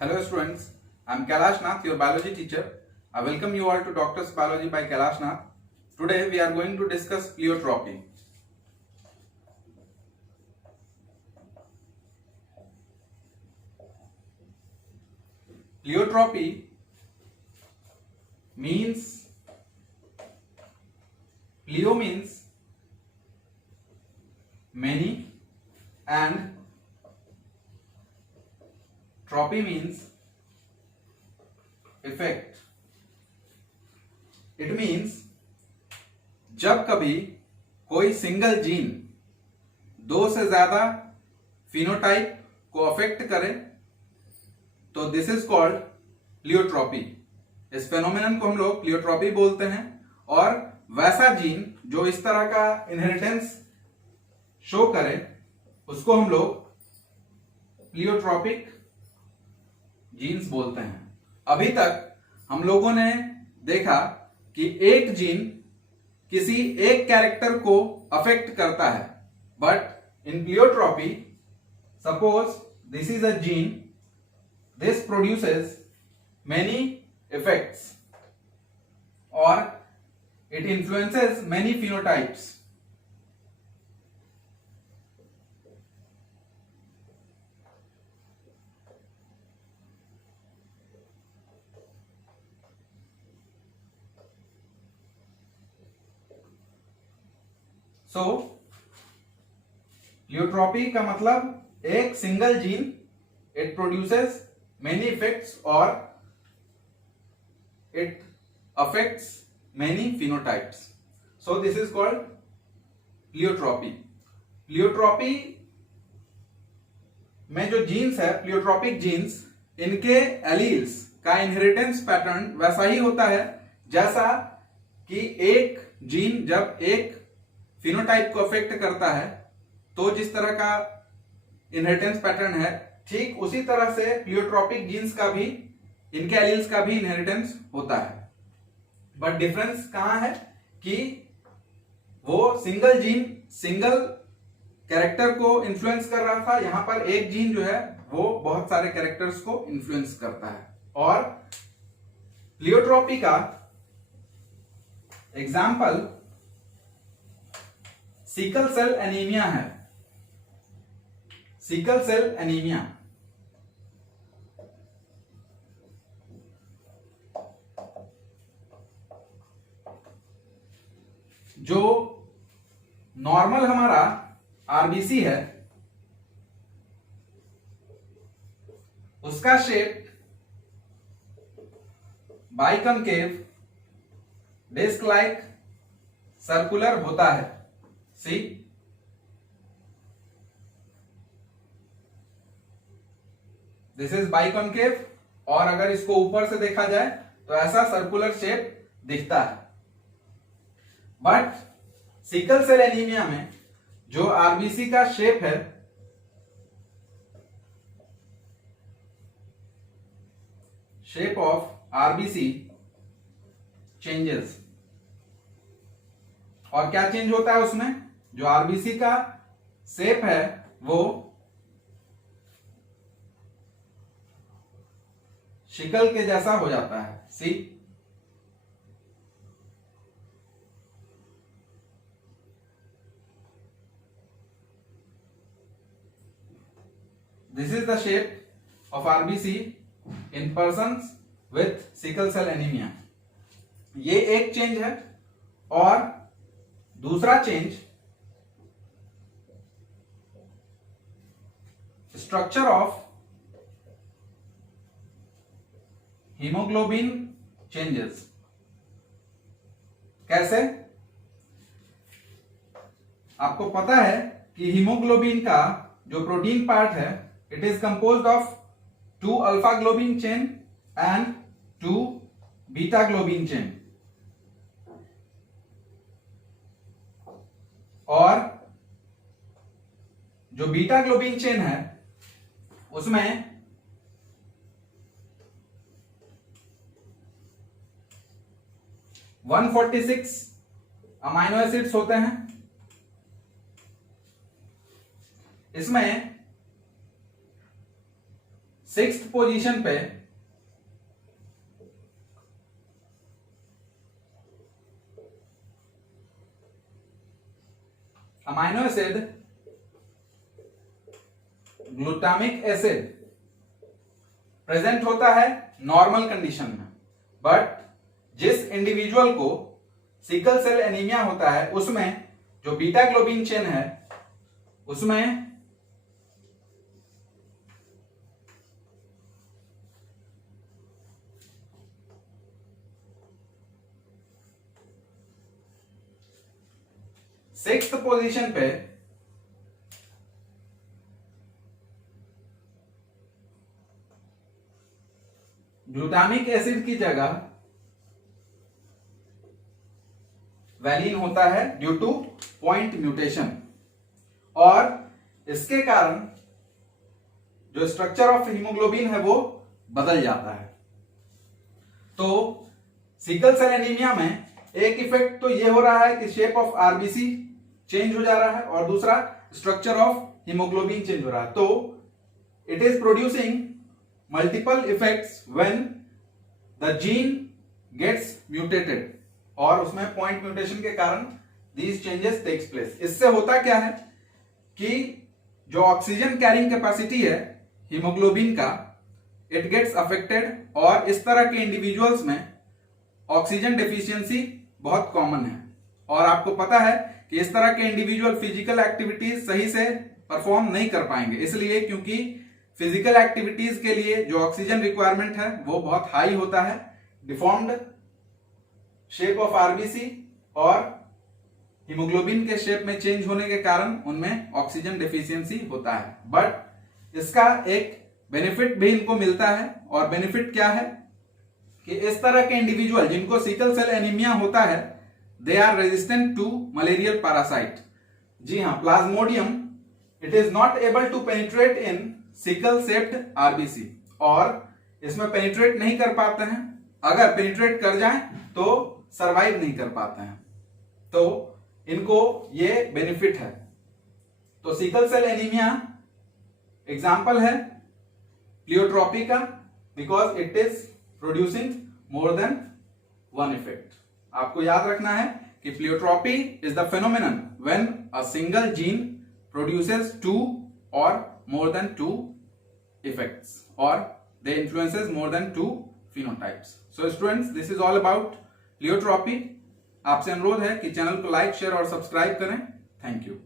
Hello students, I am Kailash Nath, your biology teacher. I welcome you all to Doctor's Biology by Kailash Nath. Today we are going to discuss pleiotropy. Pleiotropy means, pleo means many and tropy means effect. It means जब कभी कोई single gene दो से ज्यादा phenotype को affect करे तो this is called pleiotropy. इस फेनोमेनन को हम लोग प्लियोट्रॉपी बोलते हैं. और वैसा जीन जो इस तरह का इनहेरिटेंस शो करे उसको हम लोग प्लियोट्रॉपिक जीन्स बोलते हैं. अभी तक हम लोगों ने देखा कि एक जीन किसी एक कैरेक्टर को अफेक्ट करता है, but in pleiotropy suppose this is a gene, this produces many effects और it influences many phenotypes. So pleiotropy का मतलब एक single gene it produces many effects और it affects many phenotypes. So this is called pleiotropy. Pleiotropy में जो genes है, pleiotropic genes, इनके alleles का इनहेरिटेंस पैटर्न वैसा ही होता है जैसा कि एक जीन जब एक फिनोटाइप को अफेक्ट करता है तो जिस तरह का इनहेरिटेंस पैटर्न है, ठीक उसी तरह से प्लियोट्रॉपिक जीन्स का भी, इनके एलील्स का भी इनहेरिटेंस होता है. बट डिफरेंस कहां है कि वो सिंगल जीन सिंगल कैरेक्टर को इन्फ्लुएंस कर रहा था, यहां पर एक जीन जो है वो बहुत सारे कैरेक्टर्स को इन्फ्लुएंस करता है. और प्लियोट्रॉपी का एग्जाम्पल सिकल सेल एनीमिया है. सिकल सेल एनीमिया जो नॉर्मल हमारा आरबीसी है उसका shape biconcave disc like circular होता है. सी, दिस इज बाइकॉनकेव और अगर इसको ऊपर से देखा जाए तो ऐसा सर्कुलर शेप दिखता है. बट सिकल सेल एनीमिया में जो आरबीसी का शेप है शेप ऑफ आरबीसी चेंजेस. और क्या चेंज होता है उसमें? जो आरबीसी का शेप है वो शिकल के जैसा हो जाता है. See, this is the shape of RBC in persons with sickle cell anaemia. ये एक चेंज है. और दूसरा change structure of haemoglobin changes. कैसे? आपको पता है कि हीमोग्लोबिन का जो प्रोटीन पार्ट है it is composed of 2 alpha globin chain and 2 beta globin chain. और जो बीटा ग्लोबिन चेन है उसमें वन 146 अमाइनो एसिड्स होते हैं. इसमें 6th पोजीशन पे amino acid glutamic acid present होता है नॉर्मल कंडीशन में, बट जिस इंडिविजुअल को सिकल सेल एनीमिया होता है उसमें जो बीटा ग्लोबिन चेन है उसमें सिक्स्थ पोजीशन पे ग्लूटामिक एसिड की जगह वैलिन होता है ड्यू टू पॉइंट म्यूटेशन, और इसके कारण जो स्ट्रक्चर ऑफ हीमोग्लोबिन है वो बदल जाता है। तो सिकल सेल एनीमिया में एक इफेक्ट तो ये हो रहा है कि शेप ऑफ आरबीसी चेंज हो जा रहा है और दूसरा स्ट्रक्चर ऑफ हीमोग्लोबिन चेंज हो रहा है। तो it is producing multiple effects when the gene gets mutated, और उसमें पॉइंट म्यूटेशन के कारण दीज चेंजेस टेक्स प्लेस। इससे होता क्या है कि जो ऑक्सीजन कैरिंग कैपेसिटी है हीमोग्लोबिन का, इट गेट्स अफेक्टेड, और इस तरह के इंडिविजुअल्स में ऑक्सीजन डेफिशिएंसी बहुत कॉमन है। और आपको पता है कि इस तरह के इंडिविजुअल फिजिकल एक्टिविटीज सही से परफॉर्म नहीं कर पाएंगे, इसलिए क्योंकि फिजिकल एक्टिविटीज के लिए जो ऑक्सीजन रिक्वायरमेंट है वो बहुत हाई होता है। डिफॉर्म्ड शेप ऑफ आरबीसी और हीमोग्लोबिन के शेप में चेंज होने के कारण उनमें ऑक्सीजन डेफिशिएंसी होता है। बट इसका एक बेनिफिट भी इनको मिलता है, और बेनिफिट क्या है कि इस तरह के इंडिविजुअल जिनको सिकल सेल एनीमिया होता है they are resistant to malarial parasite. जी हाँ, plasmodium it is not able to penetrate in sickle shaped RBC, और इसमें पेनिट्रेट नहीं कर पाते हैं। अगर पेनिट्रेट कर जाएं तो सरवाइव नहीं कर पाते हैं, तो इनको ये बेनिफिट है। तो सिकल सेल एनीमिया एग्जाम्पल है प्लियोट्रॉपी का, because it is producing more than one effect. आपको याद रखना है कि pleiotropy is the phenomenon when a single gene produces two और मोर देन टू इफेक्ट्स, और they influences more than two phenotypes. So students, this is all about pleiotropy. आपसे अनुरोध है कि चैनल को लाइक, शेयर और सब्सक्राइब करें। Thank you.